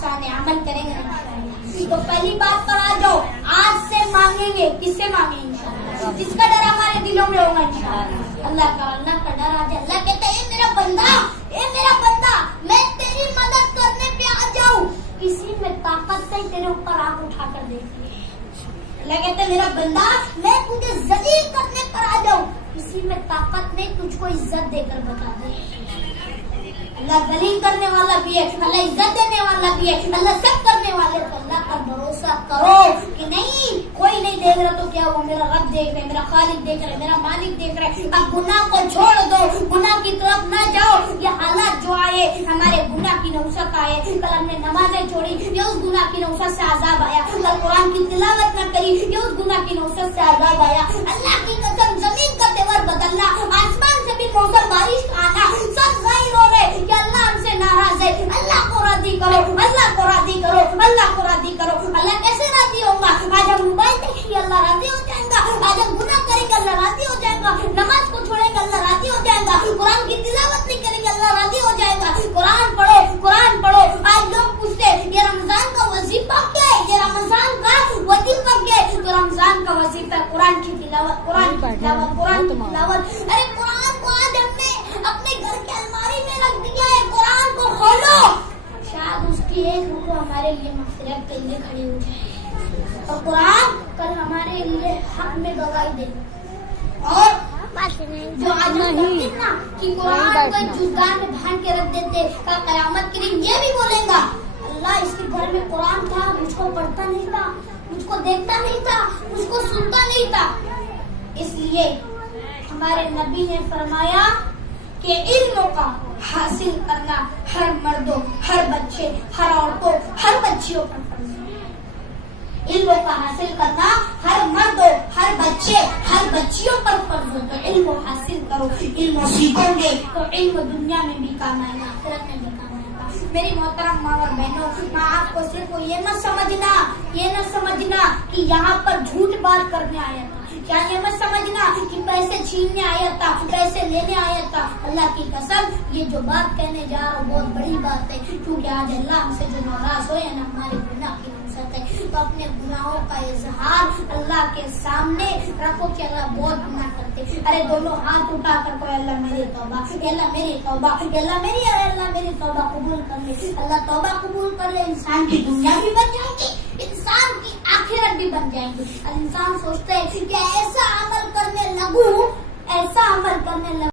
आसान है, अमल करेंगे इंशाअल्लाह। तो पहली बात पर आ जाओ, आज से मांगेंगे, किससे मांगेंगे इंशाअल्लाह, जिसका डर हमारे दिलों में होगा इंशाअल्लाह। अल्लाह का डर आ जाए। अल्लाह कहता है, ए मेरा बंदा, मैं तेरी मदद करने पे आ जाऊं, इसी में ताकत से तेरे ऊपर आंख उठा कर देखती है। अल्लाह कहते हैं, मेरा बंदा, मैं तुझे जलील करने पर आ जाऊं, इसी में ताकत नहीं, तुझको इज्जत देकर बता दे। अल्लाह जलील करने वाला भी है, अल्लाह इज्जत देने वाला भी है, अल्लाह सब करने वाले। तो अल्लाह का भरोसा करो कि नहीं, कोई नहीं देख रहा तो क्या हुआ, मेरा रब देख रहे, मेरा खालिक देख रहे, मेरा मालिक देख रहे। अब गुनाह को छोड़ दो, गुनाह की तरफ न जाओ। ये हालात जो आए, हमारे गुनाह की नौसत आए, कल हमने नमाजें छोड़ी, ये उस गुनाह की नौसत से आजाब आया। कल कुरान की तिलावत न करी, ये उस गुनाह की नौसत से आजाब आया। अल्लाह की कसम, जमीन का तेवर बदलना, आसमान से भी मौसम बारिश का आना, सब जाहिर हो रहे कि अल्लाह हमसे नाराज है। अल्लाह को राजी करो, अल्लाह को राजी करो, अल्लाह को राजी करो। अल्लाह कैसे राजी होगा? आज हम मोबाइल देखेंगे, अल्लाह राजी हो जाएगा। आज हम गुनाह करेंगे, अल्लाह राजी हो जाएगा। नमाज को छोड़ेंगे, अल्लाह राजी हो जाएगा। कुरान की तिलावत नहीं करेंगे, अल्लाह राजी हो जाएगा। कुरान पढ़ो, कुरान पढ़ो। आज लोग पूछते हैं, ये रमजान का वजीफा क्या है, ये रमजान का वजीफा क्या है? तो रमजान का वजीफा कुरान की तिलावत, कुरान की तिलावत, कुरान की तिलावत। अरे कुरान को आज हमने अपने घर के अलमारी में रख दिया है, कुरान को खोलो, शायद उसकी एक रुको हमारे लिए मग़फ़िरत के लिए खड़ी हो जाए, और कुरान कल हमारे लिए हक में गवाही दे। और जो आज हम कहते हैं ना कि कुरान को जुगान में बांध के रख देते, कल क़यामत के दिन ये भी बोलेगा, अल्लाह इसके घर में कुरान था, मुझको पढ़ता नहीं था, मुझको देखता नहीं था, मुझको सुनता नहीं था। इसलिए हमारे नबी ने फरमाया कि इल्म का हासिल करना हर मर्दों, हर बच्चे, हर औरतों, हर बच्चियों पर फर्ज है। इल्म का हासिल करना हर मर्दों, हर बच्चे, हर बच्चियों पर फर्ज है। तो इल्म हासिल करो, इल्म सीखोगे तो इल्म दुनिया में भी काम आएगा, आखिरत में भी काम आएगा। मेरी मोहतरम माँ और बहनों, मैं आपको सिर्फ ये न समझना कि यहाँ पर झूठ बात करने आया था, क्या ये मत समझना कि पैसे छीनने आया था, पैसे लेने आया था। अल्लाह की कसम, ये जो बात कहने जा रहा हूँ बहुत बड़ी बात है, क्योंकि आज अल्लाह हमसे जो नाराज हो या ना हमारे गुनाह की नुसरत है। तो अपने गुनाहों का इजहार अल्लाह के सामने रखो कि अल्लाह बहुत गुनाह करते। अरे दोनों हाथ उठा कर कोई, अल्लाह मेरी तौबा, अल्लाह मेरी तौबा, अल्लाह मेरी तौबा कबूल कर ले। अल्लाह तौबा कबूल कर ले, इंसान की दुनिया भी बन जाएगी, इंसान की आखिरत भी बन जाएगी। इंसान सोचते है कि ऐसा अमल करने लगूं, ऐसा अमल करने लगूं